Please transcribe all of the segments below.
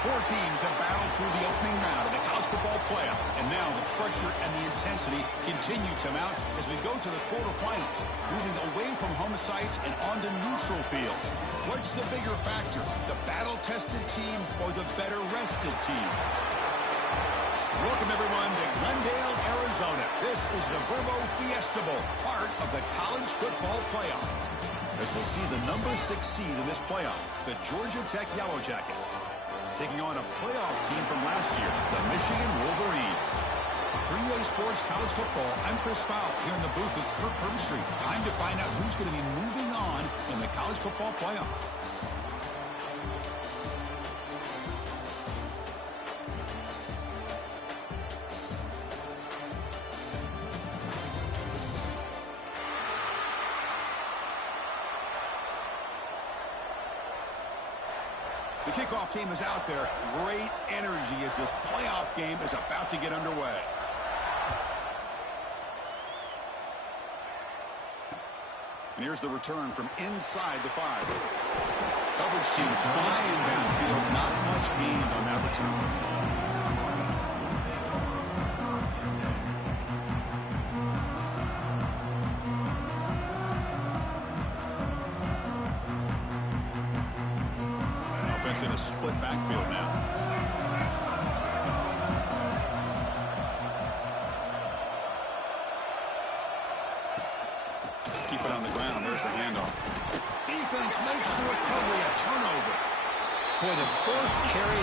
Four teams have battled through the opening round of the college football playoff, and now the pressure and the intensity continue to mount as we go to the quarterfinals, moving away from home sites and onto neutral fields. What's the bigger factor, the battle-tested team or the better-rested team? Welcome, everyone, to Glendale, Arizona. This is the Verbo Fiesta Bowl, part of the college football playoff. As we'll see the number 6 seed in this playoff, the Georgia Tech Yellow Jackets, taking on a playoff team from last year, the Michigan Wolverines. For EA Sports College Football, I'm Chris Fowl here in the booth with Kirk Herbstreit. Time to find out who's going to be moving on in the college football playoff. The kickoff team is out there. Great energy as this playoff game is about to get underway. And here's the return from inside the 5. Coverage team flying downfield. Not much gained on that return. In a split backfield now. Keep it on the ground. There's the handoff. Defense makes the recovery a turnover. For the first carry.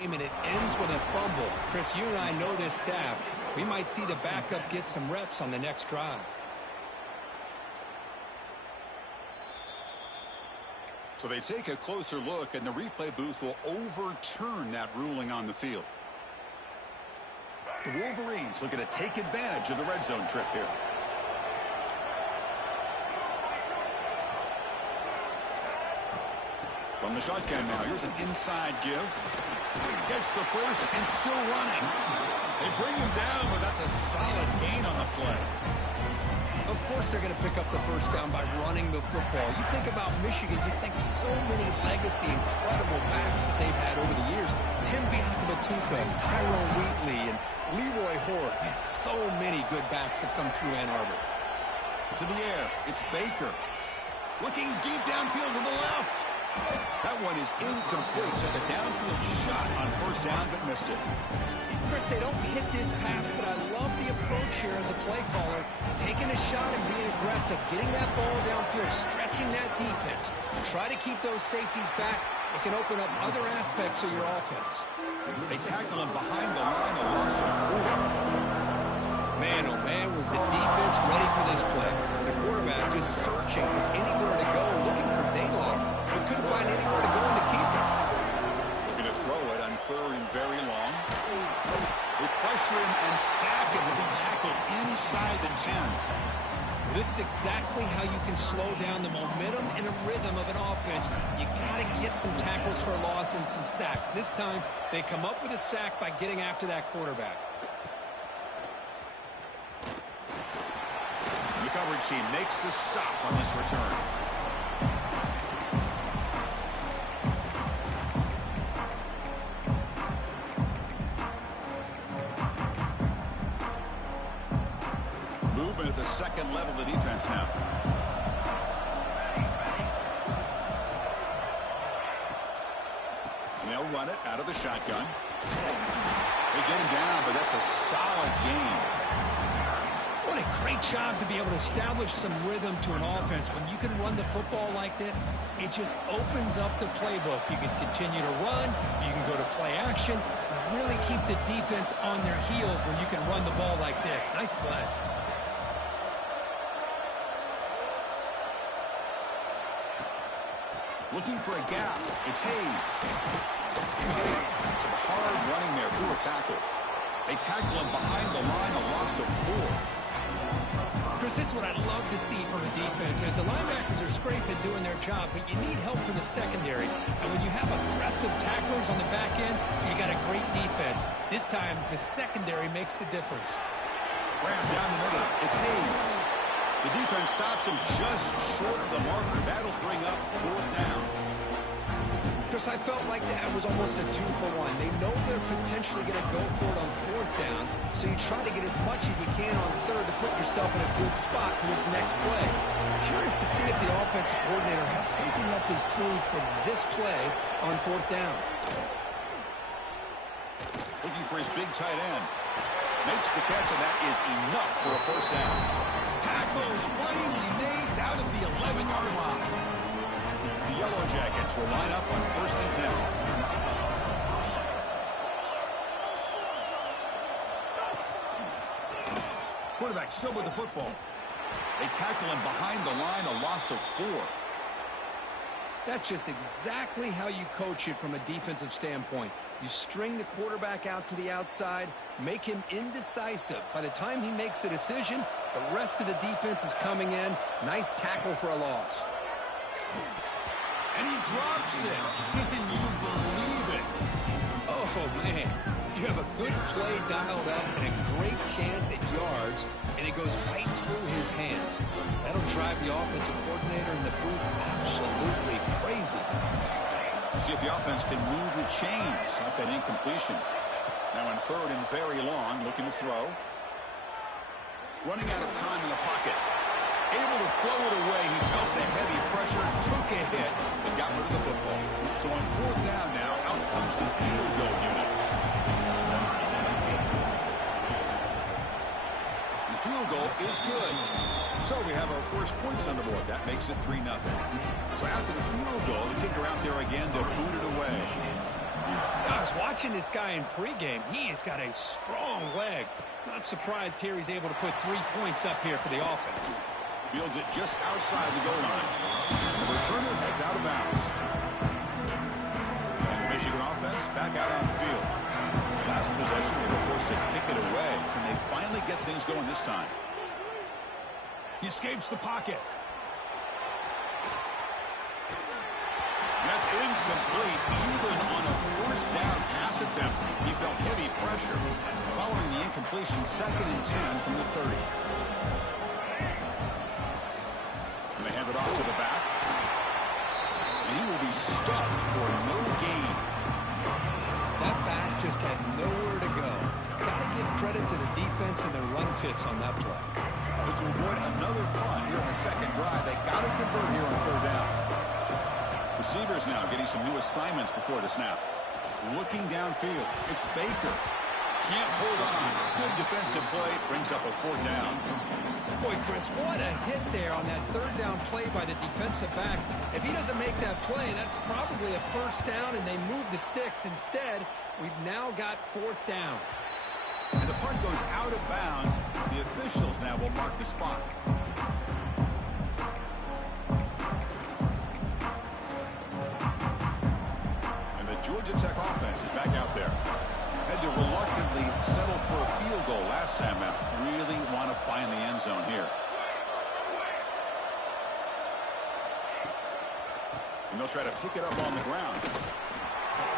And it ends with a fumble. Chris, you and I know this staff. We might see the backup get some reps on the next drive. So they take a closer look, and the replay booth will overturn that ruling on the field. The Wolverines looking to take advantage of the red zone trip here. From the shotgun now, here's an inside give. Gets the first and still running. They bring him down, but that's a solid gain on the play. Of course they're going to pick up the first down by running the football. You think about Michigan, you think so many legacy, incredible backs that they've had over the years. Tim Biakabatuka, Tyrone Wheatley, and Leroy Horde. Man, so many good backs have come through Ann Arbor. To the air, it's Baker. Looking deep downfield to the left. That one is incomplete. Took a downfield shot on first down, but missed it. Chris, they don't hit this pass, but I love the approach here as a play caller. Taking a shot and being aggressive, getting that ball downfield, stretching that defense. Try to keep those safeties back. It can open up other aspects of your offense. They tackle him behind the line, a loss of 4. Man, oh man, was the defense ready for this play. The quarterback just searching for anywhere to go, looking for daylight, but couldn't find anywhere to go in to keep him. Looking to throw it on 3rd and very long. They pressure him and sack him. He'll be tackled inside the 10. This is exactly how you can slow down the momentum and a rhythm of an offense. You got to get some tackles for loss and some sacks. This time, they come up with a sack by getting after that quarterback. The coverage team makes the stop on this return. Movement at the second level of the defense now. And they'll run it out of the shotgun. They get him down, but that's a solid gain. What a great job to be able to establish some rhythm to an offense. When you can run the football like this, it just opens up the playbook. You can continue to run, you can go to play action, but really keep the defense on their heels when you can run the ball like this. Nice play. Looking for a gap. It's Hayes. Some hard running there through a tackle. They tackle him behind the line, a loss of 4. Chris, this is what I love to see from a defense. As the linebackers are scraping, doing their job, but you need help from the secondary. And when you have aggressive tacklers on the back end, you got a great defense. This time, the secondary makes the difference. Ran down the middle. It's Hayes. The defense stops him just short of the marker. That'll bring up 4th down. Chris, I felt like that was almost a 2-for-1. They know they're potentially going to go for it on 4th down, so you try to get as much as you can on 3rd to put yourself in a good spot for this next play. Curious to see if the offensive coordinator had something up his sleeve for this play on 4th down. Looking for his big tight end. Makes the catch, and that is enough for a 1st down. Tackle is finally made down at the 11-yard line. The Yellow Jackets will line up on 1st and 10. Quarterback still with the football. They tackle him behind the line, a loss of 4. That's just exactly how you coach it from a defensive standpoint. You string the quarterback out to the outside, make him indecisive. By the time he makes a decision, the rest of the defense is coming in. Nice tackle for a loss. And he drops it. Can you believe it? Oh, man. You have a good play dialed up and a great chance at yards, and it goes right through his hands. That'll drive the offensive coordinator in the booth absolutely crazy. See if the offense can move the chains. Not that incompletion. Now in 3rd and very long, looking to throw. Running out of time in the pocket. Able to throw it away. He felt the heavy pressure, took a hit, and got rid of the football. So on 4th down now, out comes the field goal unit. The field goal is good. So we have our first points on the board. That makes it 3-0. So after the field goal, the kicker out there again to boot it away. I was watching this guy in pregame. He has got a strong leg. Not surprised here he's able to put 3 points up here for the offense. Fields it just outside the goal line. The returner heads out of bounds. And the Michigan offense back out on the field. Last possession, they were forced to kick it away. Can they finally get things going this time? He escapes the pocket. That's incomplete. Even on a 1st down pass attempt, he felt heavy pressure. Following the incompletion, 2nd and 10 from the 30. And they hand it off to the back. And he will be stuffed for no gain. That back just had nowhere to go. Got to give credit to the defense and their run fits on that play. But to avoid another punt here in the 2nd drive, they got to convert here on 3rd down. Receivers now getting some new assignments before the snap. Looking downfield, it's Baker. Can't hold on. Good defensive play, brings up a 4th down. Boy, Chris, what a hit there on that 3rd down play by the defensive back. If he doesn't make that play, that's probably a 1st down, and they move the sticks. Instead, we've now got 4th down. And the punt goes out of bounds. The officials now will mark the spot. And the Georgia Tech offense is back out there. Had to reluctantly settle for a field goal last time out. Really want to find the end zone here. And they'll try to pick it up on the ground.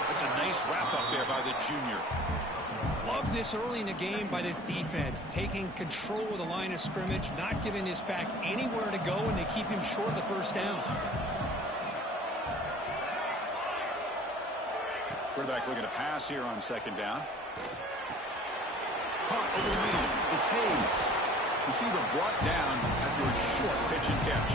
That's a nice wrap up there by the junior. Love this early in the game by this defense, taking control of the line of scrimmage, not giving this back anywhere to go, and they keep him short of the 1st down. Quarterback looking to pass here on 2nd down. Caught over the median. It's Hayes. Receiver brought down after a short pitch and catch.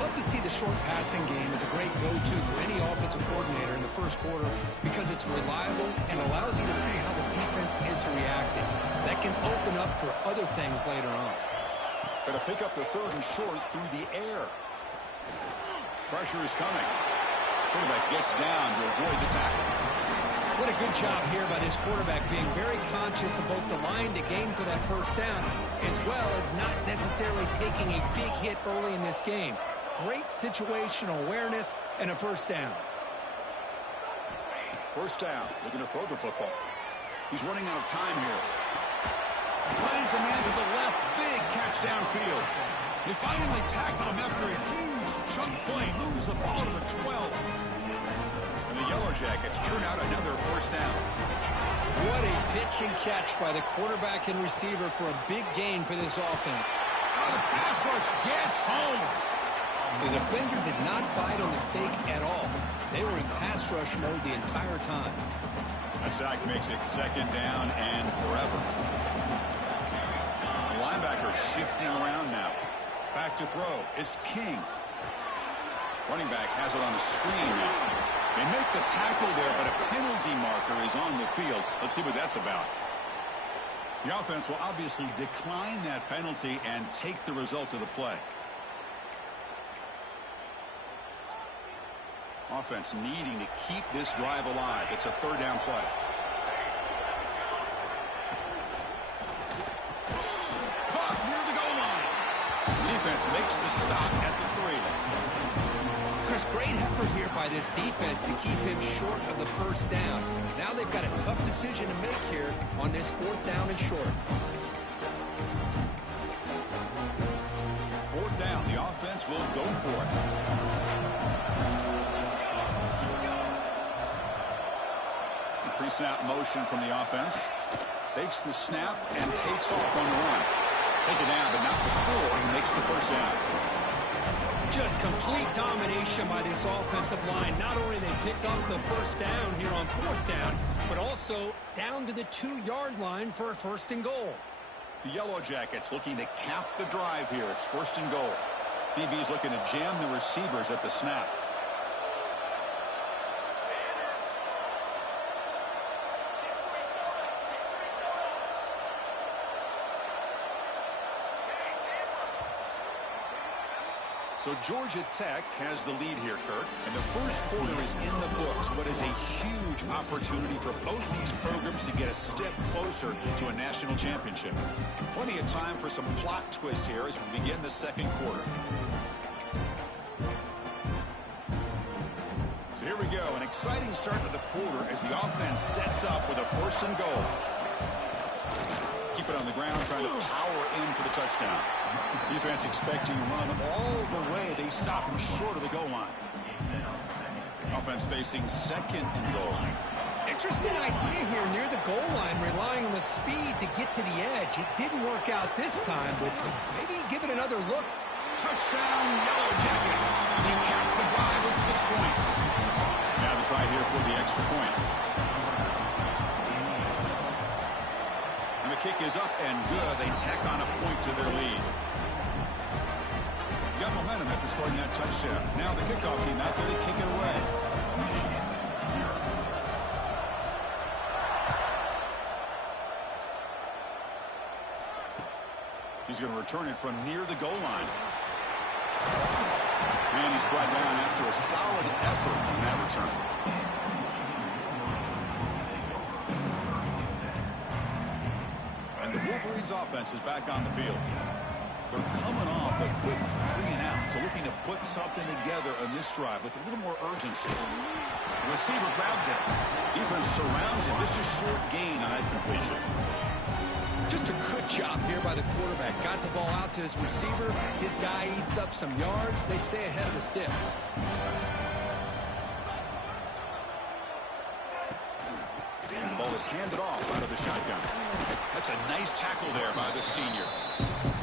Love to see the short passing game as a great go-to for any offensive coordinator in the 1st quarter because it's reliable and allows you to see how the defense is reacting. That can open up for other things later on. Got to pick up the 3rd and short through the air. Pressure is coming. Quarterback gets down to avoid the tackle. What a good job here by this quarterback, being very conscious of both the line to gain for that 1st down, as well as not necessarily taking a big hit early in this game. Great situational awareness and a 1st down. 1st down, looking to throw the football. He's running out of time here. Finds a man to the left, big catch downfield. They finally tackle him after a huge chunk play, moves the ball to the 12. And the Yellow Jackets turn out another 1st down. What a pitch and catch by the quarterback and receiver for a big gain for this offense. Oh, the pass rush gets home. The defender did not bite on the fake at all. They were in pass rush mode the entire time. A sack makes it second down and forever. The linebacker shifting around now. Back to throw. It's King. Running back has it on a screen now. They make the tackle there, but a penalty marker is on the field. Let's see what that's about. The offense will obviously decline that penalty and take the result of the play. Offense needing to keep this drive alive. It's a third down play. Caught near the goal line. The defense makes the stop at the 3. Chris, great effort here by this defense to keep him short of the first down. Now they've got a tough decision to make here on this fourth down and short. Fourth down. The offense will go for it. Pre-snap motion from the offense. Takes the snap and takes off on the run. Take it down, but not before he makes the first down. Just complete domination by this offensive line. Not only they pick up the first down here on fourth down, but also down to the 2-yard line for a first and goal. The Yellow Jackets looking to cap the drive here. It's first and goal. DB's looking to jam the receivers at the snap. So Georgia Tech has the lead here, Kirk. And the first quarter is in the books. What is a huge opportunity for both these programs to get a step closer to a national championship. Plenty of time for some plot twists here as we begin the second quarter. So here we go. An exciting start to the quarter as the offense sets up with a first and goal. Keep it on the ground, trying to power in for the touchdown. Defense expecting to run all the way. They stop him short of the goal line. Offense facing second and goal. Interesting idea here near the goal line, relying on the speed to get to the edge. It didn't work out this time, but maybe give it another look. Touchdown, Yellow Jackets. They cap the drive with 6 points. Now the try here for the extra point. And the kick is up and good. They tack on a point to their lead. Got momentum after scoring that touchdown. Now the kickoff team out there to kick it away. He's going to return it from near the goal line. And he's brought down after a solid effort on that return. And the Wolverines offense is back on the field. They're coming off a quick 3 and out, so looking to put something together on this drive with a little more urgency. The receiver grabs it. Defense surrounds him. Just a short gain on that completion. Just a good job here by the quarterback. Got the ball out to his receiver. His guy eats up some yards. They stay ahead of the sticks. And the ball is handed off out of the shotgun. That's a nice tackle there by the senior.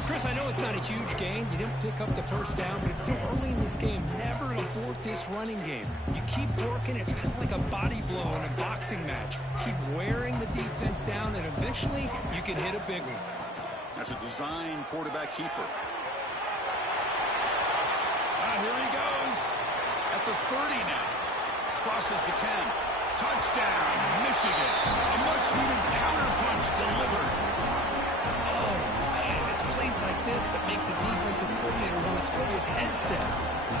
Chris, I know it's not a huge gain. You didn't pick up the first down, but it's still early in this game. Never abort this running game. You keep working. It's kind of like a body blow in a boxing match. Keep wearing the defense down, and eventually you can hit a big one. That's a design quarterback keeper. Here he goes. At the 30 now. Crosses the 10. Touchdown, Michigan. A much-needed counterpunch delivered. Plays like this that make the defensive coordinator want to throw his headset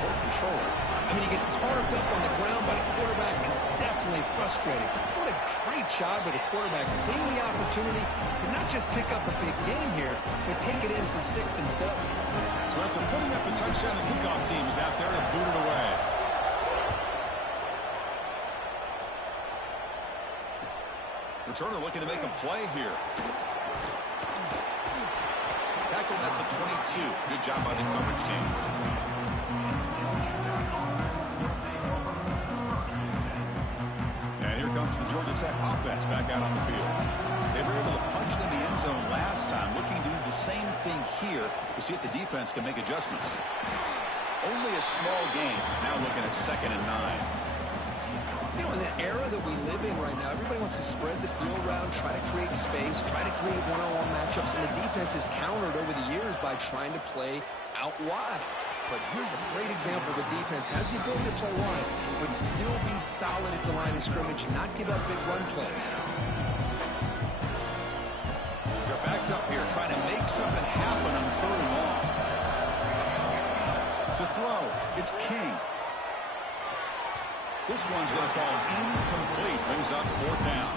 or controller. I mean, he gets carved up on the ground by the quarterback. Is definitely frustrating. What a great job by the quarterback, seeing the opportunity to not just pick up a big game here, but take it in for 6 himself. So after putting up a touchdown, the kickoff team is out there to boot it away. Returner looking to make a play here. Tackled at the 22. Good job by the coverage team. And here comes the Georgia Tech offense back out on the field. They were able to punch it in the end zone last time, looking to do the same thing here to see if the defense can make adjustments. Only a small gain. Now looking at 2nd and 9. You know, in the era that we live in right now, everybody wants to spread the field around, try to create space, try to create one-on-one matchups, and the defense is countered over the years by trying to play out wide. But here's a great example. The defense has the ability to play wide, but still be solid at the line of scrimmage, not give up big run plays. They're backed up here trying to make something happen on 3rd and long. To throw, it's King. This one's going to fall incomplete. Brings up 4th down.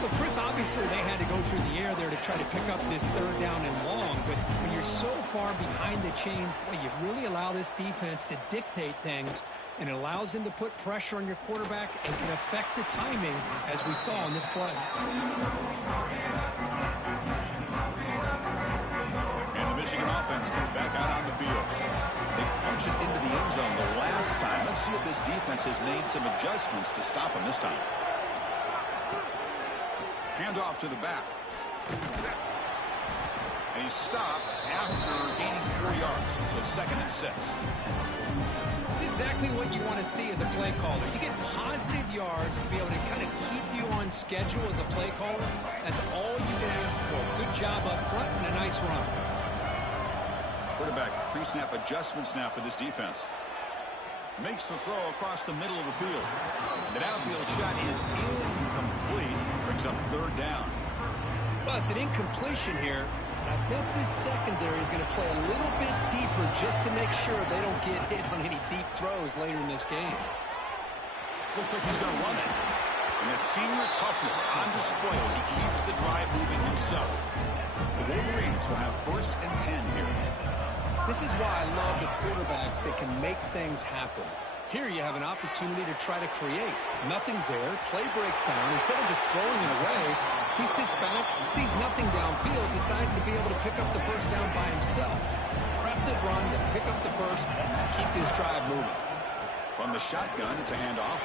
Well, Chris, obviously they had to go through the air there to try to pick up this 3rd down and long. But when you're so far behind the chains, boy, you really allow this defense to dictate things. And it allows them to put pressure on your quarterback and can affect the timing, as we saw in this play. And the Michigan offense comes back out on the field. They punch it into the end zone the last time. Let's see if this defense has made some adjustments to stop them this time. Handoff to the back. And he's stopped after gaining 4 yards. So 2nd and 6. It's exactly what you want to see as a play caller. You get positive yards to be able to kind of keep you on schedule as a play caller. That's all you can ask for. Good job up front and a nice run. Quarterback pre-snap adjustments now for this defense. Makes the throw across the middle of the field. The downfield shot is incomplete. Brings up 3rd down. Well, it's an incompletion here. And I bet this secondary is going to play a little bit deeper just to make sure they don't get hit on any deep throws later in this game. Looks like he's going to run it. And that senior toughness on display as he keeps the drive moving himself. The Wolverines will have 1st and 10 here. This is why I love the quarterbacks that can make things happen. Here you have an opportunity to try to create. Nothing's there. Play breaks down. Instead of just throwing it away, he sits back, sees nothing downfield, decides to be able to pick up the 1st down by himself. Impressive run to pick up the 1st, keep this drive moving. From the shotgun, it's a handoff.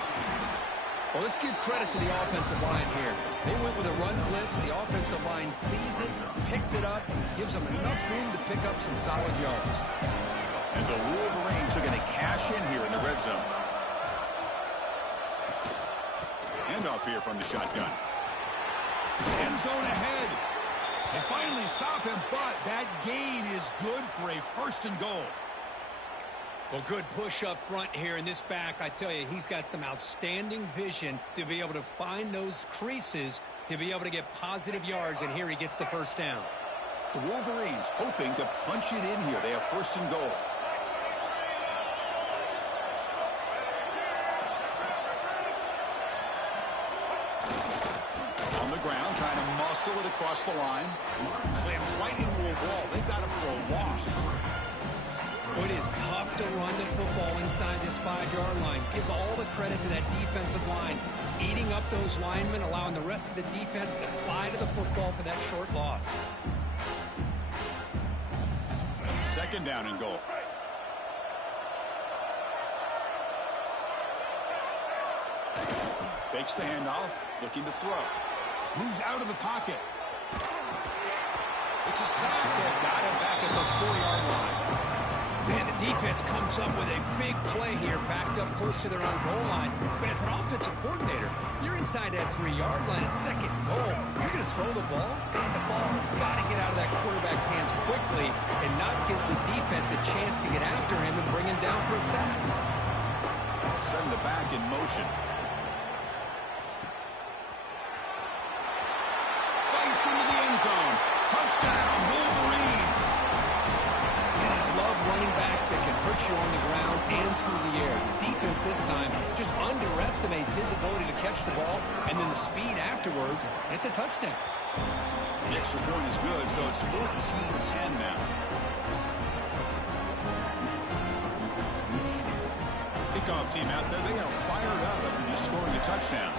Well, let's give credit to the offensive line here. They went with a run blitz. The offensive line sees it, picks it up, gives them enough room to pick up some solid yards. And the Wolverines are going to cash in here in the red zone. Handoff here from the shotgun. End zone ahead. They finally stop him, but that gain is good for a 1st and goal. Well, good push up front here in this back. I tell you, he's got some outstanding vision to be able to find those creases to be able to get positive yards, and here he gets the 1st down. The Wolverines hoping to punch it in here. They have 1st and goal. On the ground, trying to muscle it across the line. Slams right into a wall. They've got him for a loss. It is tough to run the football inside this 5-yard line. Give all the credit to that defensive line, eating up those linemen, allowing the rest of the defense to fly to the football for that short loss. 2nd down and goal. Fakes the handoff, looking to throw. Moves out of the pocket. It's a sack. They've got him back at the 4-yard line. Man, the defense comes up with a big play here, backed up close to their own goal line. But as an offensive coordinator, you're inside that 3-yard line at 2nd and goal. If you're going to throw the ball, man, the ball has got to get out of that quarterback's hands quickly and not give the defense a chance to get after him and bring him down for a sack. Send the back in motion. Fights into the end zone. Touchdown, Wolverines. And I love running backs that can hurt you on the ground and through the air. The defense this time just underestimates his ability to catch the ball, and then the speed afterwards, it's a touchdown. The extra point is good, so it's 14-10 now. Kickoff team out there, they are fired up after just scoring a touchdown.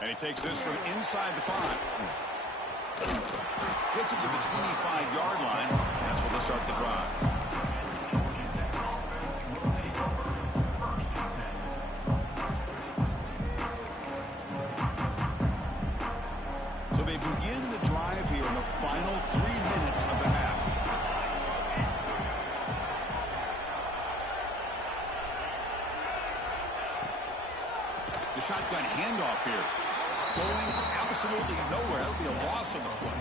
And he takes this from inside the 5. Gets it to the 25-yard line. That's where they'll start the drive. begin the drive here in the final 3 minutes of the half. The shotgun handoff here. Going absolutely nowhere. That'll be a loss of the play.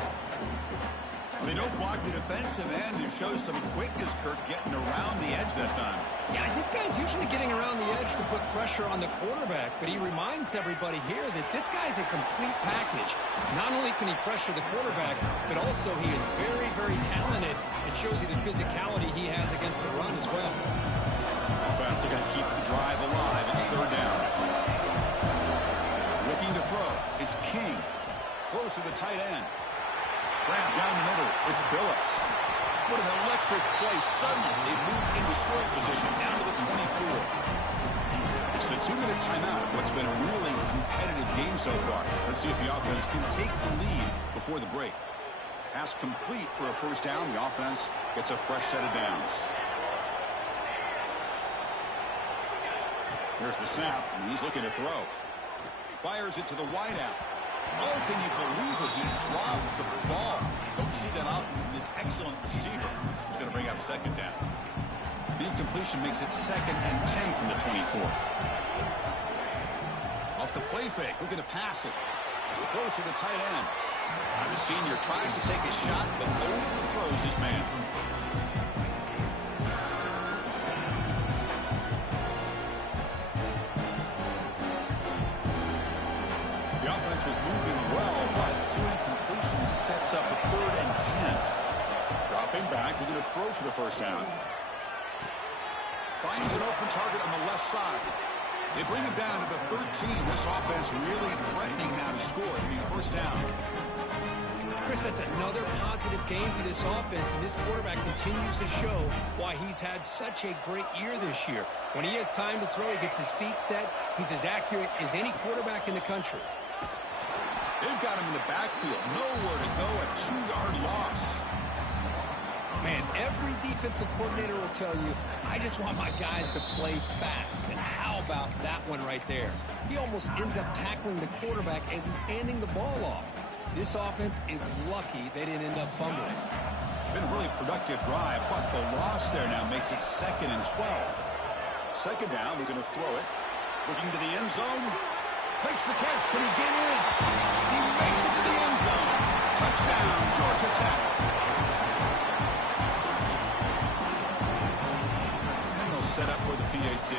They don't block the defensive end, who shows some quickness, Kirk, getting around the edge that time. Yeah, this guy's usually getting around the edge to put pressure on the quarterback, but he reminds everybody here that this guy's a complete package. Not only can he pressure the quarterback, but also he is very, very talented. It shows you the physicality he has against the run as well. Offense are going to keep the drive alive. It's third down. Looking to throw. It's King. Close to the tight end. Grab down the middle. It's Phillips. What an electric play. Suddenly, they move into scoring position down to the 24. It's the 2-minute timeout of what's been a really competitive game so far. Let's see if the offense can take the lead before the break. Pass complete for a first down. The offense gets a fresh set of downs. Here's the snap, and he's looking to throw. Fires it to the wideout. Oh, can you believe it? He dropped the ball. Don't see that often from this excellent receiver. He's going to bring up second down. The incompletion makes it 2nd and 10 from the 24. Off the play fake, looking to pass it. Close to the tight end. Now the senior tries to take a shot, but overthrows his man. Was moving well, but 2 incompletions sets up a 3rd and 10. Dropping back, we're going to throw for the first down. Finds an open target on the left side. They bring him down to the 13. This offense really threatening now to score. It'll be first down. Chris, that's another positive game for this offense, and this quarterback continues to show why he's had such a great year this year. When he has time to throw, he gets his feet set. He's as accurate as any quarterback in the country. They've got him in the backfield. Nowhere to go, a 2-yard loss. Man, every defensive coordinator will tell you, I just want my guys to play fast. And how about that one right there? He almost ends up tackling the quarterback as he's handing the ball off. This offense is lucky they didn't end up fumbling. Been a really productive drive, but the loss there now makes it 2nd and 12. Second down, we're going to throw it. Looking to the end zone. Makes the catch. Can he get in? He makes it to the end zone. Touchdown, Georgia Tech. And they'll set up for the PAT.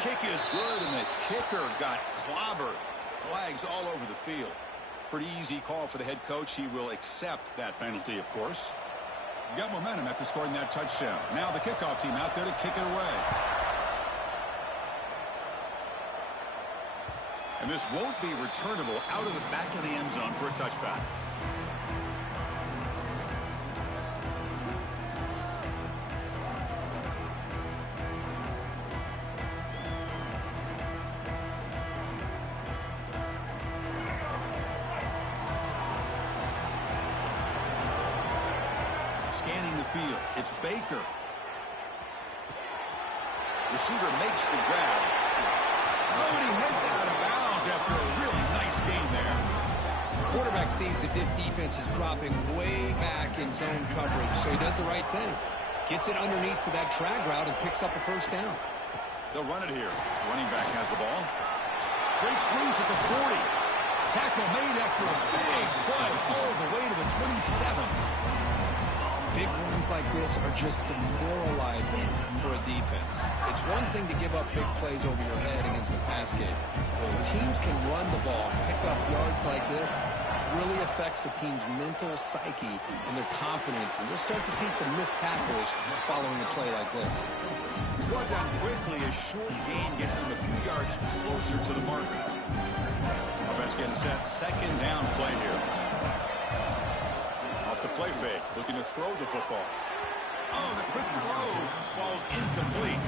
Kick is good, and the kicker got clobbered. Flags all over the field. Pretty easy call for the head coach. He will accept that penalty, of course. Got momentum after scoring that touchdown. Now the kickoff team out there to kick it away. And this won't be returnable out of the back of the end zone for a touchback. Scanning the field. It's Baker. Receiver makes the grab. Oh, and he heads out of bounds after a really nice game there. Quarterback sees that this defense is dropping way back in zone coverage, so he does the right thing. Gets it underneath to that drag route and picks up a first down. They'll run it here. Running back has the ball. Breaks loose at the 40. Tackle made after a big play all the way to the 27. Big runs like this are just demoralizing for a defense. It's one thing to give up big plays over your head against the pass game. When teams can run the ball, pick up yards like this, it really affects the team's mental psyche and their confidence. And you'll start to see some missed tackles following a play like this. It's brought down quickly. A short gain gets them a few yards closer to the marker. Offense getting set. Second down play here. The play fake, looking to throw the football. Oh, the quick throw falls incomplete.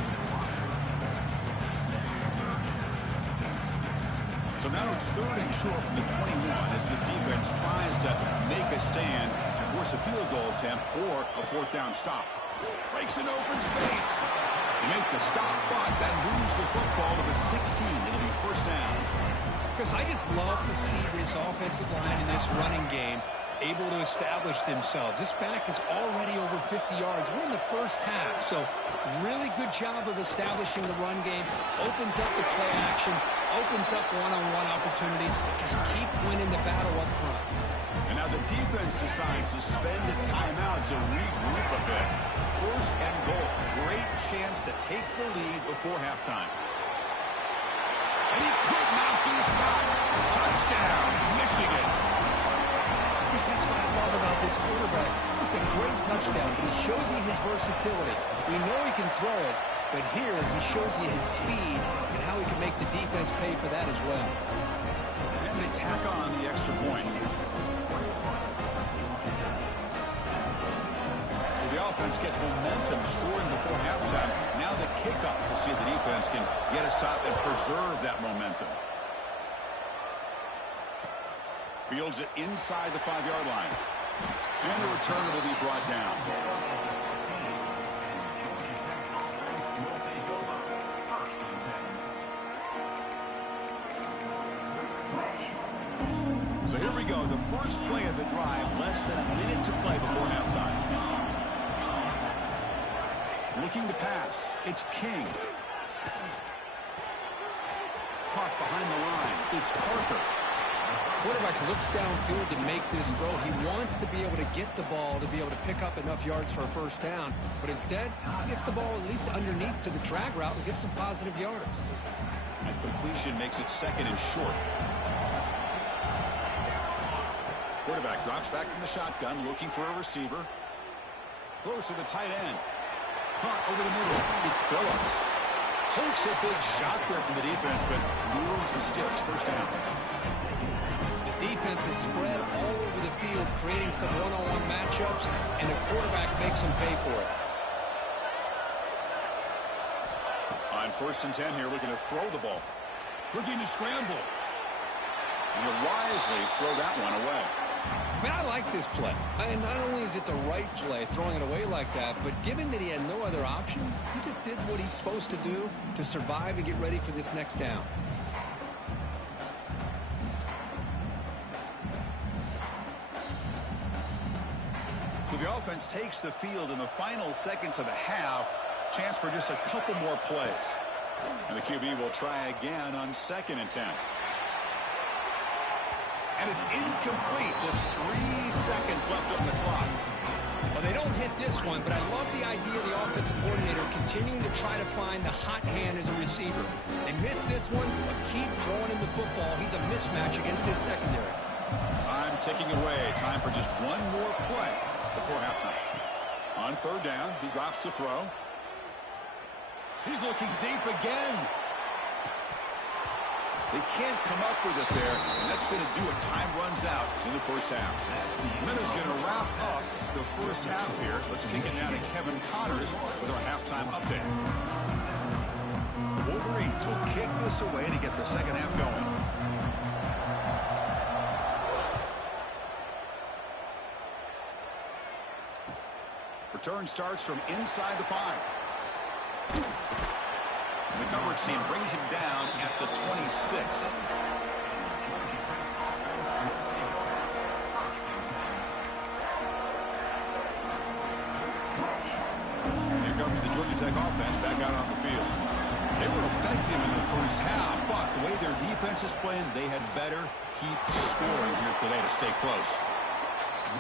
So now it's 3rd and short from the 21 as this defense tries to make a stand, force a field goal attempt, or a 4th down stop. Breaks an open space. They make the stop, but that moves the football to the 16. It'll be first down. Because I just love to see this offensive line in this running game able to establish themselves. This back is already over 50 yards. We're in the first half, so really good job of establishing the run game. Opens up the play action, opens up one-on-one opportunities. Just keep winning the battle up front. And now the defense decides to spend a timeout to regroup a bit. First and goal. Great chance to take the lead before halftime. And he could not be stopped. Touchdown, Michigan. Because that's what I love about this quarterback. It's a great touchdown, but he shows you his versatility. We know he can throw it, but here he shows you his speed and how he can make the defense pay for that as well. And they tack on the extra point. So the offense gets momentum scoring before halftime. Now the kickoff. We'll see if the defense can get a stop and preserve that momentum. Fields it inside the 5-yard line. And the return will be brought down. So here we go. The first play of the drive. Less than a minute to play before halftime. Looking to pass. It's King. Caught behind the line. It's Parker. Quarterback looks downfield to make this throw. He wants to be able to get the ball to be able to pick up enough yards for a first down. But instead, he gets the ball at least underneath to the drag route and gets some positive yards. That completion makes it second and short. Quarterback drops back from the shotgun, looking for a receiver. Throws to the tight end. Caught over the middle. It's Phillips. Takes a big shot there from the defense, but moves the sticks. First down. Defense is spread all over the field, creating some one-on-one matchups, and the quarterback makes them pay for it. On first and 10 here, looking to throw the ball. Looking to scramble. And he'll wisely throw that one away. Man, I like this play. And not only is it the right play, throwing it away like that, but given that he had no other option, he just did what he's supposed to do to survive and get ready for this next down. So the offense takes the field in the final seconds of the half. Chance for just a couple more plays. And the QB will try again on second and 10. And it's incomplete. Just 3 seconds left on the clock. Well, they don't hit this one, but I love the idea of the offensive coordinator continuing to try to find the hot hand as a receiver. They missed this one, but keep throwing him the football. He's a mismatch against his secondary. Time ticking away. Time for just one more play before halftime. On third down, he drops to throw. He's looking deep again. They can't come up with it there, and that's going to do it. Time runs out in the first half. Minutes going to wrap up the first half here. Let's kick it now to Kevin Connors with our halftime update. The Wolverines will kick this away to get the second half going. Return starts from inside the 5. The coverage team brings him down at the 26. Here comes the Georgia Tech offense back out on the field. They were effective in the first half, but the way their defense is playing, they had better keep scoring here today to stay close.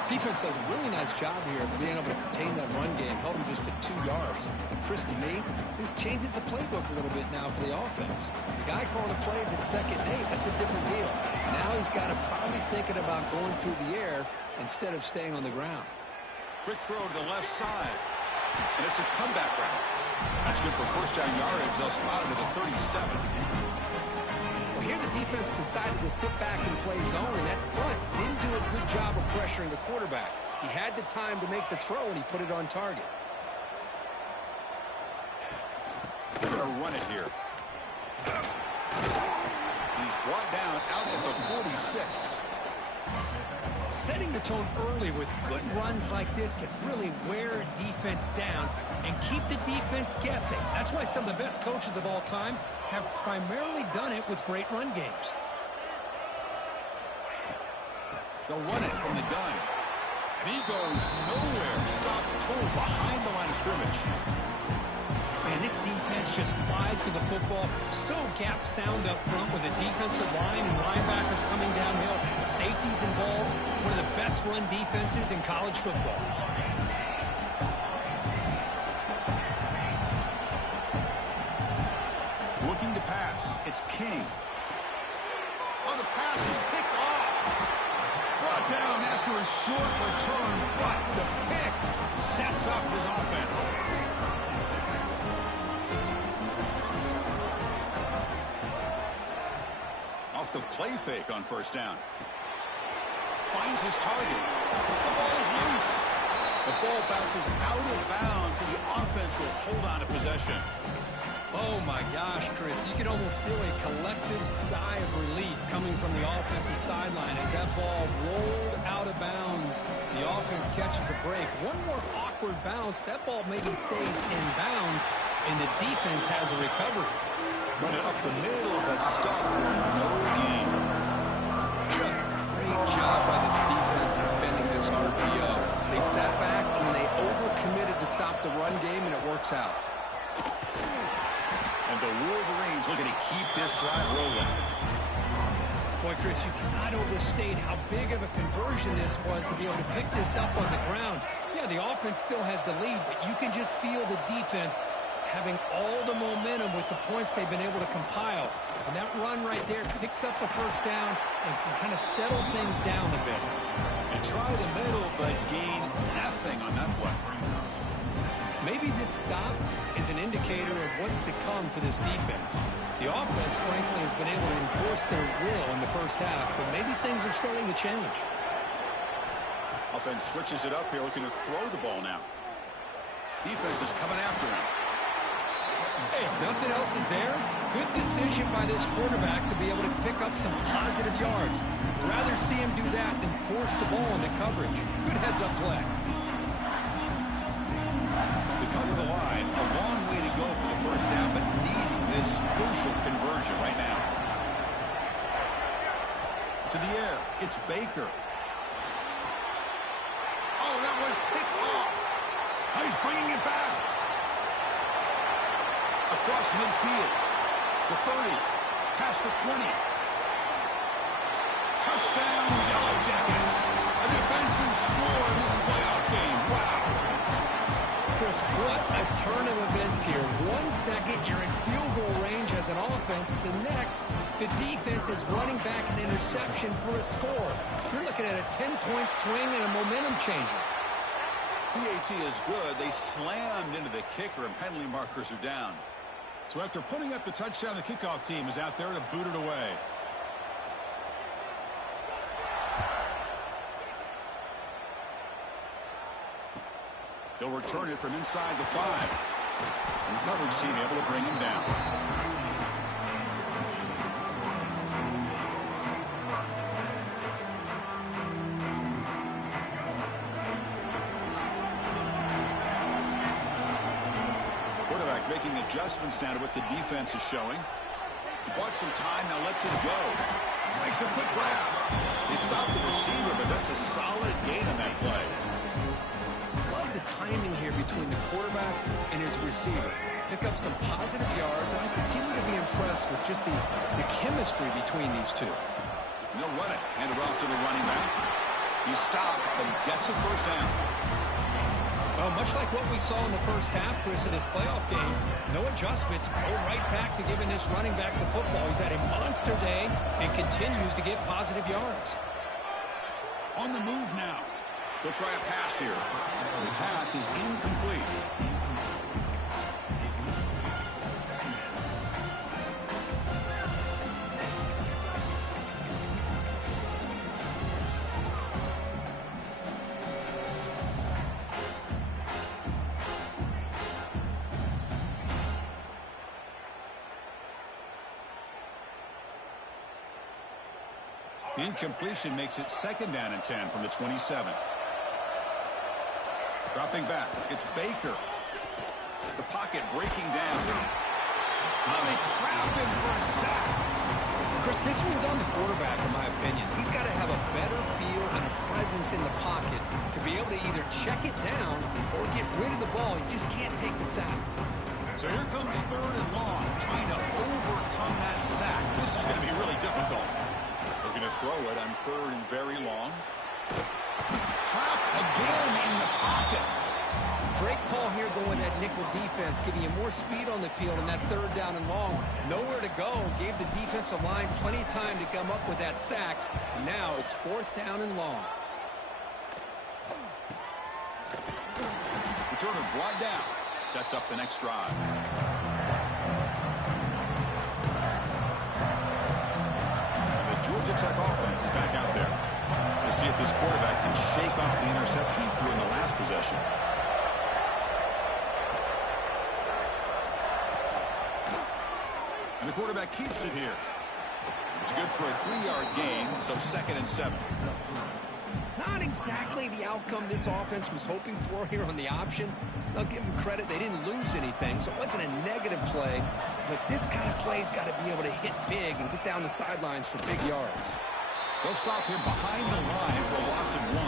Defense does a really nice job here of being able to contain that run game, held him just at 2 yards. Chris, to me, this changes the playbook a little bit now for the offense. The guy calling the plays at second and 8, that's a different deal. Now he's got to probably thinking about going through the air instead of staying on the ground. Quick throw to the left side, and it's a comeback route. That's good for first down yardage. They'll spot it at the 37. Here the defense decided to sit back and play zone, and that front didn't do a good job of pressuring the quarterback. He had the time to make the throw, and he put it on target. They're going to run it here. He's brought down out at the 46. Setting the tone early with good runs like this can really wear a defense down and keep the defense guessing. That's why some of the best coaches of all time have primarily done it with great run games. They'll run it from the gun. And he goes nowhere. Stopped cold behind the line of scrimmage. Man, this defense just flies to the football. So gap sound up front with a defensive line and linebackers coming downhill. Safeties involved. One of the best run defenses in college football. Looking to pass. It's King. Oh, the pass is picked off. Brought down after a short return, but the pick sets up his offense. Off the play fake on first down. Finds his target. The ball is loose. The ball bounces out of bounds, and the offense will hold on to possession. Oh, my gosh, Chris. You can almost feel a collective sigh of relief coming from the offensive sideline as that ball rolled out of bounds. The offense catches a break. One more awkward bounce. That ball maybe stays in bounds, and the defense has a recovery. Run it up the middle of that stuff for no gain. Just great job by this defense defending this RPO. They sat back and they overcommitted to stop the run game, and it works out. And the Wolverines looking to keep this drive rolling. Boy, Chris, you cannot overstate how big of a conversion this was to be able to pick this up on the ground. Yeah, the offense still has the lead, but you can just feel the defense having all the momentum with the points they've been able to compile. And that run right there picks up the first down and can kind of settle things down a bit. And try the middle, but gain nothing on that play. Maybe this stop is an indicator of what's to come for this defense. The offense, frankly, has been able to enforce their will in the first half, but maybe things are starting to change. Offense switches it up here, looking to throw the ball now. Defense is coming after him. Hey, if nothing else is there, good decision by this quarterback to be able to pick up some positive yards. Rather see him do that than force the ball into coverage. Good heads-up play. Cover the line, a long way to go for the first down, but needing this crucial conversion right now. To the air, it's Baker. Oh, that one's picked off. Oh, he's bringing it back. Across midfield, the 30, past the 20. Touchdown, Yellow Jackets. A defensive score in this playoff game. Wow. Chris, what a turn of events here. 1 second, you're in field goal range as an offense. The next, the defense is running back an interception for a score. You're looking at a 10-point swing and a momentum changer. PAT is good. They slammed into the kicker, and penalty markers are down. So after putting up the touchdown, the kickoff team is out there to boot it away. He'll return it from inside the 5. And the coverage team able to bring him down. Quarterback making adjustments now to what the defense is showing. He bought some time, now lets it go. Makes a quick grab. He stopped the receiver, but that's a solid gain on that play. The timing here between the quarterback and his receiver. Pick up some positive yards, and I continue to be impressed with just the chemistry between these two. They'll run it. Hand it off to the running back. He stopped and gets a first down. Well, much like what we saw in the first half, Chris, in this playoff game, no adjustments. Go right back to giving this running back the football. He's had a monster day and continues to get positive yards. On the move now. They'll try a pass here. The pass is incomplete. Incompletion makes it 2nd down and 10 from the 27. Dropping back, it's Baker. The pocket breaking down. Oh, they trap him for a sack. Chris, this one's on the quarterback, in my opinion. He's got to have a better feel and a presence in the pocket to be able to either check it down or get rid of the ball. He just can't take the sack. So here comes 3rd and long, trying to overcome that sack. This is going to be really difficult. They're going to throw it on 3rd and very long. Trap again in the pocket. Great call here going with that nickel defense, giving you more speed on the field on that 3rd down and long. Nowhere to go. Gave the defensive line plenty of time to come up with that sack. And now it's 4th down and long. Returner brought down. Sets up the next drive. And the Georgia Tech offense is back out there. We'll see if this quarterback can shake off the interception he threw in the last possession. And the quarterback keeps it here. It's good for a 3-yard gain, so 2nd and 7. Not exactly the outcome this offense was hoping for here on the option. They'll give them credit. They didn't lose anything, so it wasn't a negative play. But this kind of play's got to be able to hit big and get down the sidelines for big yards. They'll stop him behind the line for a loss of 1.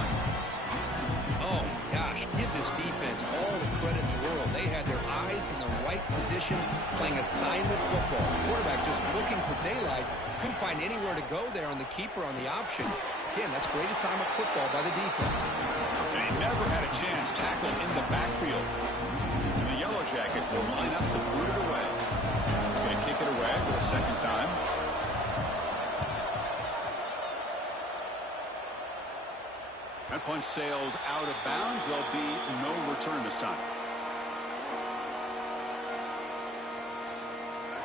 Oh, gosh, give this defense all the credit in the world. They had their eyes in the right position, playing assignment football. The quarterback just looking for daylight. Couldn't find anywhere to go there on the keeper on the option. Again, that's great assignment football by the defense. They never had a chance tackled in the backfield. And the Yellow Jackets will line up to boot it away. Going to kick it away for the 2nd time. That punch sails out of bounds. There'll be no return this time.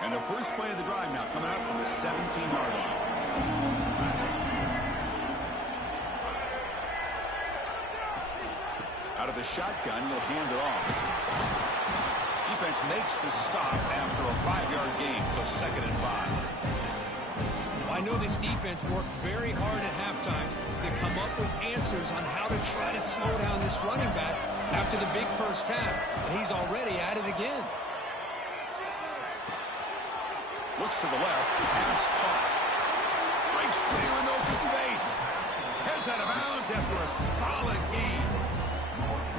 And the first play of the drive now coming up from the 17-yard line. Out of the shotgun, he'll hand it off. Defense makes the stop after a 5-yard gain, so 2nd and 5. I know this defense worked very hard at halftime to come up with answers on how to try to slow down this running back after the big first half, and he's already at it again. Looks to the left, pass caught. Breaks clear in open space. Heads out of bounds after a solid gain.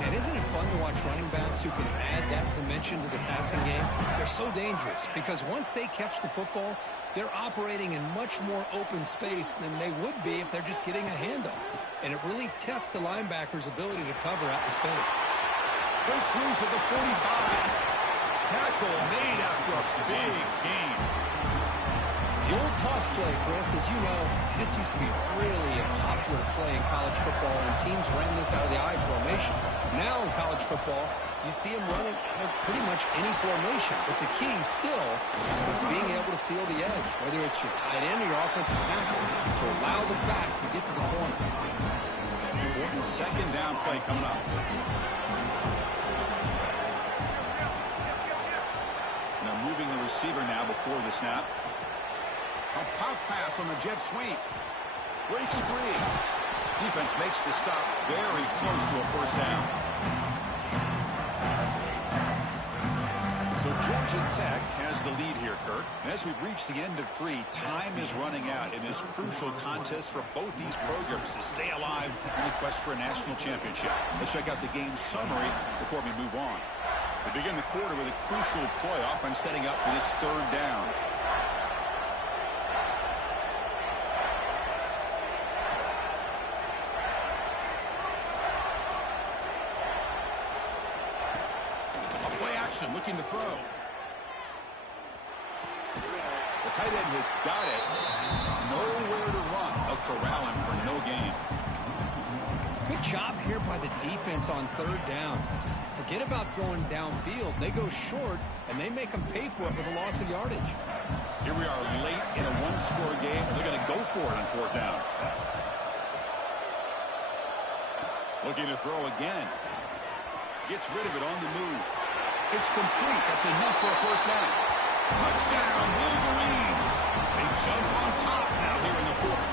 Man, isn't it fun to watch running backs who can add that dimension to the passing game? They're so dangerous because once they catch the football, they're operating in much more open space than they would be if they're just getting a handoff. And it really tests the linebacker's ability to cover out the space. Breaks loose at the 45. Tackle made after a big gain. The old toss play, Chris, as you know, this used to be really a popular play in college football, and teams ran this out of the I formation. Now in college football, you see them running out of pretty much any formation, but the key still is being able to seal the edge, whether it's your tight end or your offensive tackle, to allow the back to get to the corner. Important 2nd down play coming up. They're moving the receiver now before the snap. A pop pass on the jet sweep. Breaks free. Defense makes the stop very close to a 1st down. So Georgia Tech has the lead here, Kirk. And as we've reached the end of 3, time is running out in this crucial contest for both these programs to stay alive in the quest for a national championship. Let's check out the game summary before we move on. We begin the quarter with a crucial play, offense setting up for this 3rd down. Looking to throw. The tight end has got it. Nowhere to run. They'll corral him for no gain. Good job here by the defense on 3rd down. Forget about throwing downfield. They go short, and they make them pay for it with a loss of yardage. Here we are late in a 1-score game, and they're going to go for it on 4th down. Looking to throw again. Gets rid of it on the move. It's complete. That's enough for a 1st down. Touchdown, Wolverines. They jump on top now here in the 4th.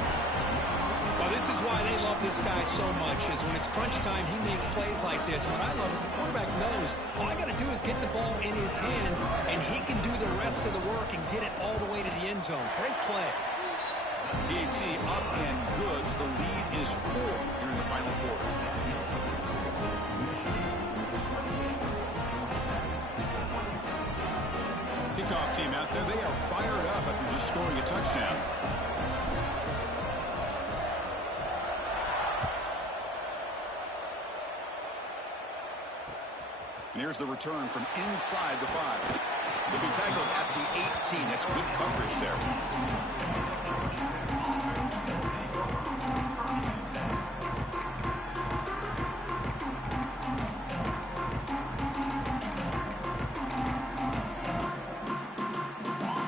This is why they love this guy so much, is when it's crunch time, he makes plays like this. And what I love is the quarterback knows all I got to do is get the ball in his hands, and he can do the rest of the work and get it all the way to the end zone. Great play. PAT up and good. The lead is 4 here in the final quarter. Kickoff team out there. They are fired up after just scoring a touchdown. And here's the return from inside the 5. They'll be tackled at the 18. That's good coverage there.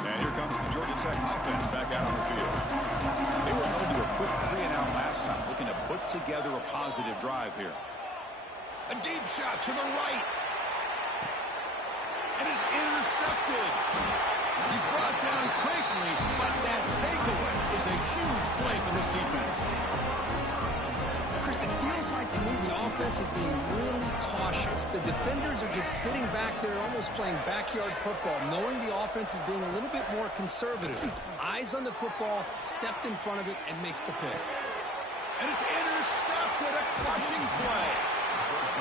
And here comes the Georgia Tech offense back out on the field. They were held to a quick 3-and-out last time, looking to put together a positive drive here. A deep shot to the right. And is intercepted. He's brought down quickly, but that takeaway is a huge play for this defense. Chris, it feels like to me the offense is being really cautious. The defenders are just sitting back there almost playing backyard football, knowing the offense is being a little bit more conservative. Eyes on the football, stepped in front of it, and makes the pick. And it's intercepted, a crushing play.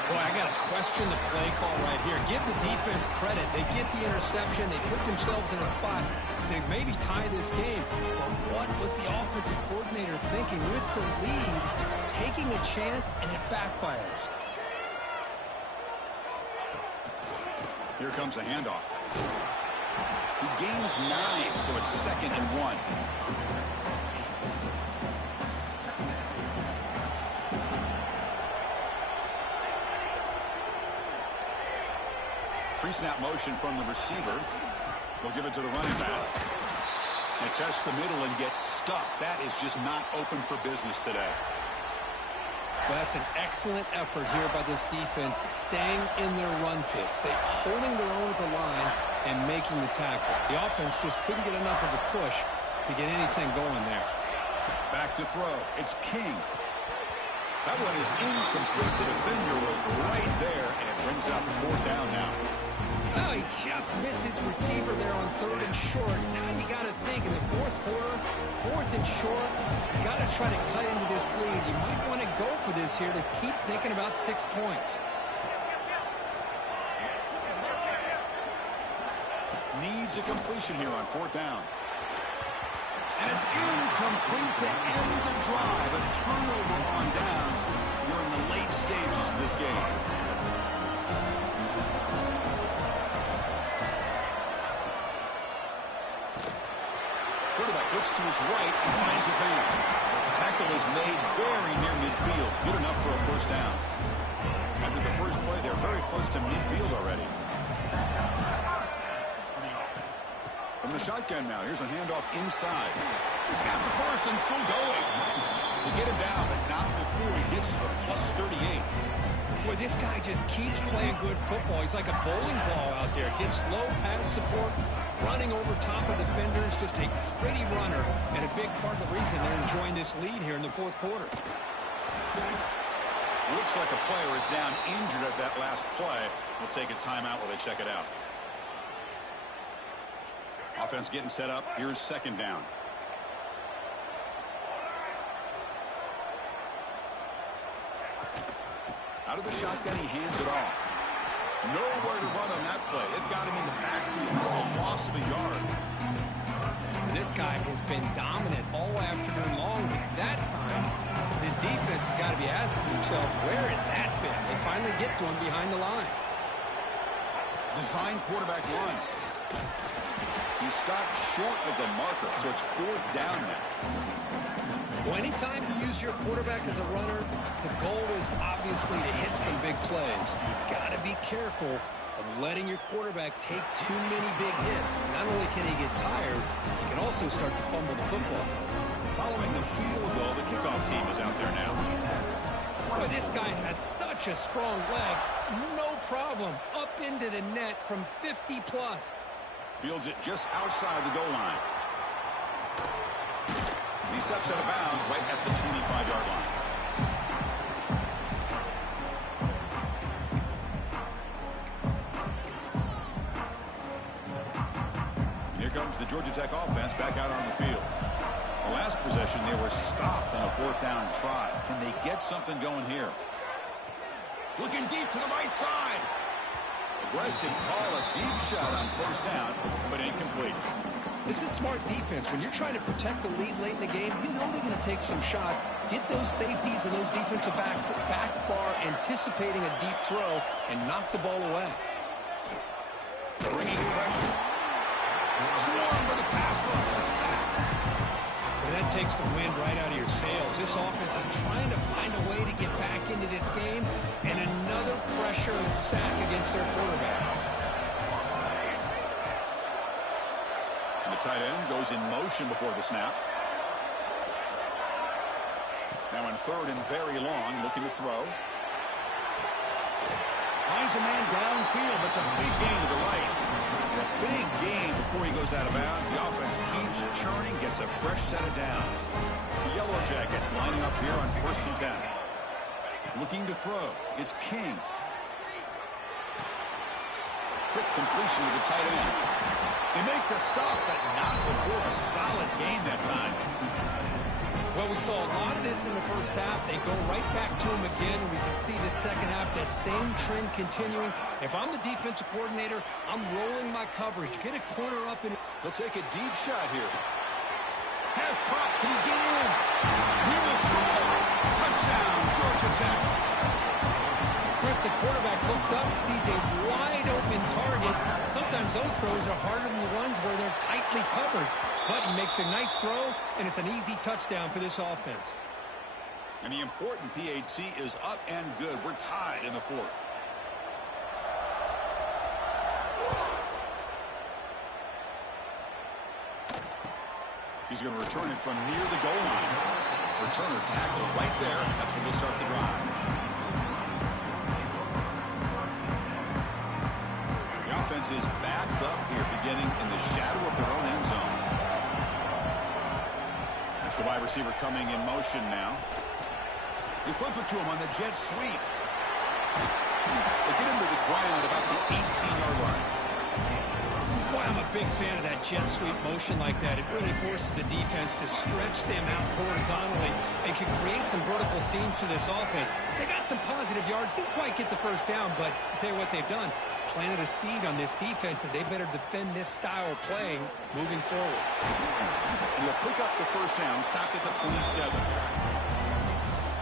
Boy, I got to question the play call right here. Give the defense credit. They get the interception. They put themselves in a spot to maybe tie this game. But what was the offensive coordinator thinking with the lead, taking a chance, and it backfires? Here comes a handoff. He gains 9, so it's 2nd and 1. Pre-snap motion from the receiver. They'll give it to the running back. They test the middle and get stuffed. That is just not open for business today. Well, that's an excellent effort here by this defense, staying in their run fits. They're holding their own at the line and making the tackle. The offense just couldn't get enough of a push to get anything going there. Back to throw. It's King. That one is incomplete. The defender was right there, and it brings out the 4th down now. Oh, he just missed his receiver there on 3rd and short. Now you got to think in the 4th quarter, 4th and short, you got to try to cut into this lead. You might want to go for this here to keep thinking about 6 points. Needs a completion here on 4th down. And it's incomplete to end the drive. A turnover on downs. You're in the late stages of this game. Quarterback looks to his right and finds his man. The tackle is made very near midfield. Good enough for a 1st down. After the first play, they're very close to midfield already. From the shotgun now, here's a handoff inside. He's got the first and still going. They get him down, but not before he gets to the +38. Boy, this guy just keeps playing good football. He's like a bowling ball out there. Gets low pad support, running over top of defenders. Just a pretty runner, and a big part of the reason they're enjoying this lead here in the 4th quarter. Looks like a player is down injured at that last play. We'll take a timeout while they check it out. Offense getting set up. Here's 2nd down. Out of the shotgun, he hands it off. Nowhere to run on that play. They've got him in the backfield. It's a loss of a yard. This guy has been dominant all afternoon long, but that time, the defense has got to be asking themselves, where has that been? They finally get to him behind the line. Design quarterback run. He stopped short of the marker, so it's 4th down now. Well, anytime you use your quarterback as a runner, the goal is obviously to hit some big plays. You've got to be careful of letting your quarterback take too many big hits. Not only can he get tired, he can also start to fumble the football. Following the field goal, the kickoff team is out there now. Boy, this guy has such a strong leg. No problem. Up into the net from 50+. Fields it just outside the goal line. He steps out of bounds right at the 25-yard line. Here comes the Georgia Tech offense back out on the field. The last possession, they were stopped on a 4th down try. Can they get something going here? Looking deep to the right side. Aggressive call, a deep shot on 1st down, but incomplete. This is smart defense. When you're trying to protect the lead late in the game, you know they're going to take some shots, get those safeties and those defensive backs back far, anticipating a deep throw, and knock the ball away. Bringing pressure. Swarm with a pass rush, a sack. And that takes the wind right out of your sails. This offense is trying to find a way to get back into this game, and another pressure and a sack against their quarterback. And the tight end goes in motion before the snap. Now in 3rd and very long, looking to throw. Finds a man downfield. That's a big gain to the right. And a big gain before he goes out of bounds. The offense keeps churning, gets a fresh set of downs. The Yellow Jackets lining up here on 1st and 10. Looking to throw. It's King. Quick completion to the tight end. They make the stop, but not before a solid gain that time. Well, we saw a lot of this in the 1st half. They go right back to him again, and we can see the 2nd half, that same trend continuing. If I'm the defensive coordinator, I'm rolling my coverage. Get a corner up. And let's take a deep shot here. Has caught. Can he get in? He will score. Touchdown, Georgia Tech. Chris, the quarterback looks up, sees a wide-open target. Sometimes those throws are harder than the ones where they're tightly covered. But he makes a nice throw, and it's an easy touchdown for this offense. And the important PAT is up and good. We're tied in the 4th. He's going to return it from near the goal line. Returner tackle right there. That's where they'll start the drive. The offense is backed up here, beginning in the shadow of their own end zone. That's the wide receiver coming in motion now. They flip it to him on the jet sweep. They get him to the ground about the 18-yard line. Boy, I'm a big fan of that jet sweep motion like that. It really forces the defense to stretch them out horizontally and can create some vertical seams for this offense. They got some positive yards. Didn't quite get the 1st down, but I'll tell you what they've done. Planted a seed on this defense, and they better defend this style of playing moving forward. And he'll pick up the 1st down, stopped at the 27.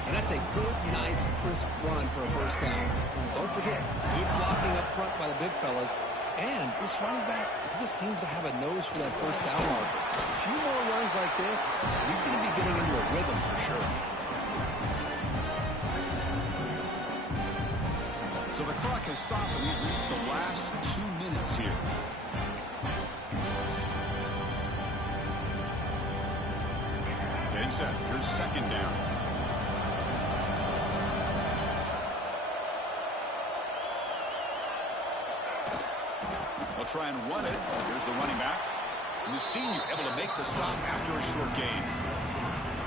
And that's a good, nice, crisp run for a 1st down. Don't forget, good blocking up front by the big fellas. And this running back, he just seems to have a nose for that 1st down marker. A few more runs like this, he's going to be getting into a rhythm for sure. So the clock has stopped, and we've reached the last 2 minutes here. Getting set. Here's 2nd down. They'll try and run it. Here's the running back. And the senior able to make the stop after a short gain.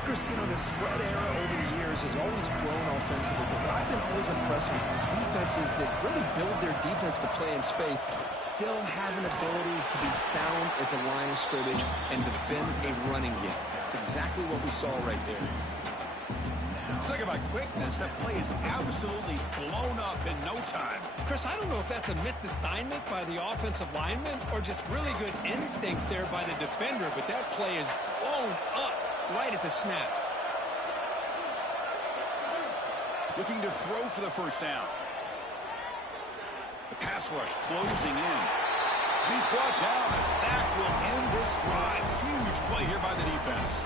Chris, you know, the spread era over the years has always grown offensively, but what I've been always impressed with defenses that really build their defense to play in space still have an ability to be sound at the line of scrimmage and defend a running game. It's exactly what we saw right there. Talk about quickness. That play is absolutely blown up in no time. Chris, I don't know if that's a misassignment by the offensive lineman or just really good instincts there by the defender, but that play is blown up right at the snap. Looking to throw for the 1st down. The pass rush closing in. He's brought down. A sack will end this drive. Huge play here by the defense.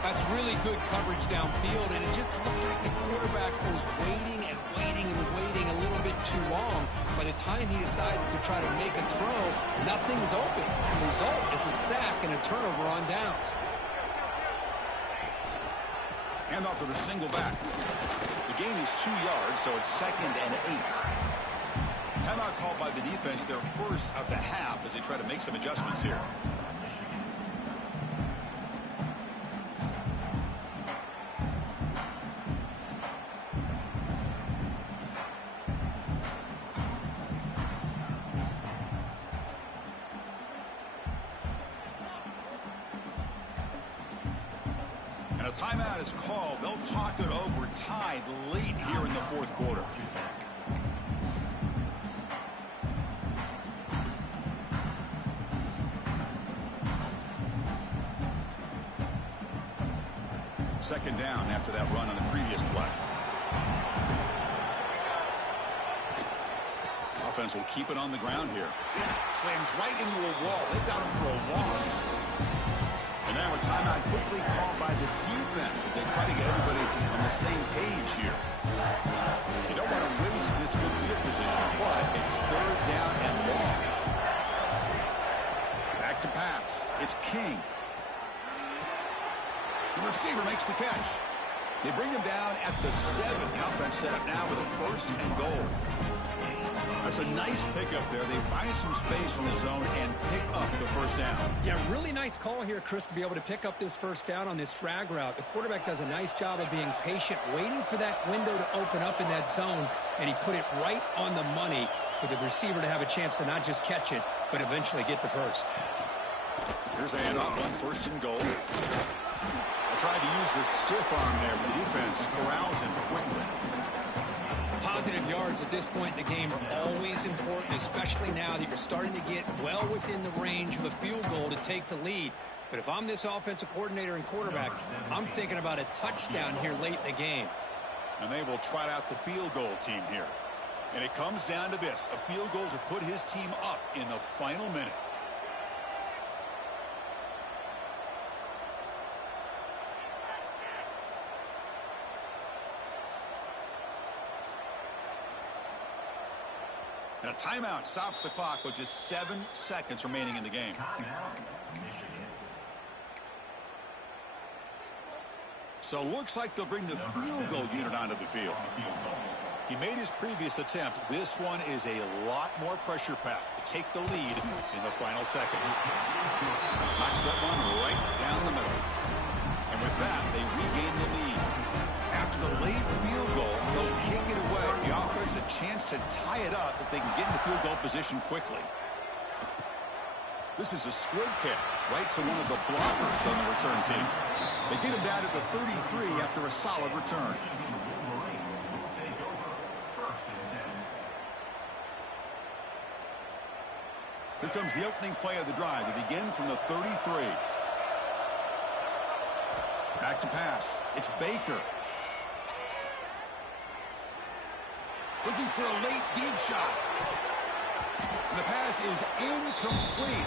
That's really good coverage downfield, and it just looked like the quarterback was waiting and waiting and waiting a little bit too long. By the time he decides to try to make a throw, nothing's open. The result is a sack and a turnover on downs. Handoff to the single back. The gain is 2 yards, so it's 2nd and 8. Timeout called by the defense, their first of the half, as they try to make some adjustments here. And a timeout is called. They'll talk it over, tied late here in the fourth quarter. Second down after that run on the previous play. Offense will keep it on the ground here. Slams right into a wall. They've got him for a loss. And now a timeout quickly called by the defense as they try to get everybody on the same page here. You don't want to waste this good field position, but it's third down and long. Back to pass. It's King. The receiver makes the catch. They bring him down at the 7. The offense set up now with a first and goal. That's a nice pickup there. They find some space in the zone and pick up the first down. Yeah, really nice call here, Chris, to be able to pick up this first down on this drag route. The quarterback does a nice job of being patient, waiting for that window to open up in that zone, and he put it right on the money for the receiver to have a chance to not just catch it, but eventually get the first. Here's the handoff on first and goal. I tried to use the stiff arm there, but the defense corrals him quickly. Positive yards at this point in the game are always important, especially now that you're starting to get well within the range of a field goal to take the lead. But if I'm this offensive coordinator and quarterback, I'm thinking about a touchdown here late in the game. And they will trot out the field goal team here. And it comes down to this, a field goal to put his team up in the final minute. And a timeout stops the clock with just 7 seconds remaining in the game. So looks like they'll bring the field goal unit onto the field. He made his previous attempt. This one is a lot more pressure packed to take the lead in the final seconds. Knocks that one right down the middle. And with that, they regain the lead. After the late field goal, they'll kick it away. The offense a chance to tie it up if they can get into field goal position quickly. This is a squib kick right to one of the blockers on the return team. They get him down to the 33 after a solid return. Here comes the opening play of the drive. They begin from the 33. Back to pass. It's Baker. Looking for a late deep shot. And the pass is incomplete